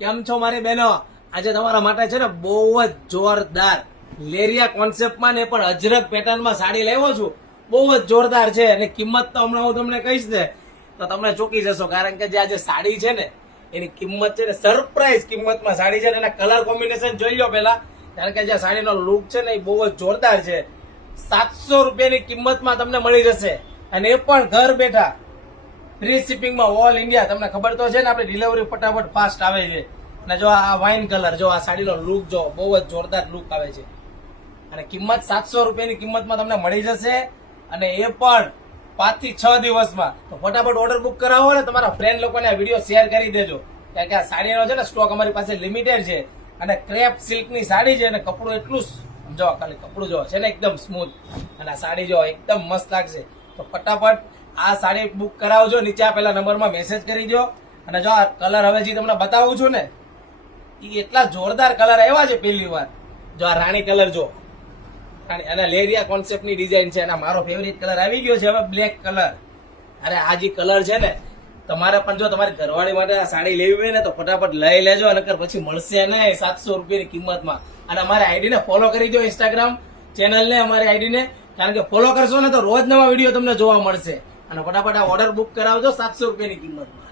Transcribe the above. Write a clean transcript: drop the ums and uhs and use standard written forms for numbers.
કેમ છો મારી બહેનો? આજે તમારા માટે છે ને બહુ જ જોરદાર લેરિયા કોન્સેપ્ટમાં ને પણ અજરક પેટર્નમાં સાડી લાવ્યો છું. બહુ જ જોરદાર છે અને કિંમત તો હમણાં હું તમને કહીશ ને તો તમે ચોકી જશો, કારણ કે જે આજે સાડી છે ને એની કિંમત છે ને સરપ્રાઈઝ કિંમતમાં સાડી છે ને એના કલર કોમ્બિનેશન જોઈ લો પેલા, કારણ કે જે સાડીનો લુક છે ને એ બહુ જ જોરદાર છે. 700 રૂપિયાની કિંમતમાં તમને મળી જશે અને એ પણ ઘર બેઠા ફ્રી શિપિંગમાં ઓલ ઇન્ડિયા. તમને ખબર તો છે ને આપણે ડિલિવરી ફટાફટ ફાસ્ટ આવે છે. અને જો આ વાઇન કલર, જો આ સાડીનો લુક જો બહુ જ જોરદાર લુક આવે છે અને કિંમત 700 રૂપિયાની કિંમતમાં તમને મળી જશે અને એ પણ 5 થી 6 દિવસમાં. તો ફટાફટ ઓર્ડર બુક કરાવો ને તમારા ફ્રેન્ડ લોકોને આ વિડીયો શેર કરી દેજો, કારણ કે આ સાડીનો છે ને સ્ટોક અમારી પાસે લિમિટેડ છે અને ક્રેપ સિલ્કની સાડી છે અને કપડું એટલું જો ખાલી કપડું જો છે ને એકદમ સ્મૂથ અને આ સાડી જો એકદમ મસ્ત લાગશે. તો ફટાફટ આ સાડી બુક કરાવજો, નીચે આપેલા નંબરમાં મેસેજ કરી દો. અને જો આ કલર હવે જે તમને બતાવું છું ને એ એટલા જોરદાર કલર આવ્યા છે પહેલી વાર. જો આ રાણી કલર જો, અને લેરિયા કોન્સેપ્ટની ડિઝાઇન છે અને મારો ફેવરિટ કલર આવી ગયો છે હવે બ્લેક કલર. અરે આ જે કલર છે ને તમારે પણ જો તમારી ઘરવાળી માટે આ સાડી લેવી હોય ને તો ફટાફટ લઈ લેજો, નકર પછી મળશે નહીં 700 રૂપિયાની કિંમતમાં. અને અમારી આઈડીને ફોલો કરી દો, ઇન્સ્ટાગ્રામ ચેનલને અમારી આઈડીને, કારણ કે ફોલો કરશો ને તો રોજ નવા વિડીયો તમને જોવા મળશે. અને ફટાફટ આ ઓર્ડર બુક કરાવજો 700 રૂપિયાની કિંમતમાં.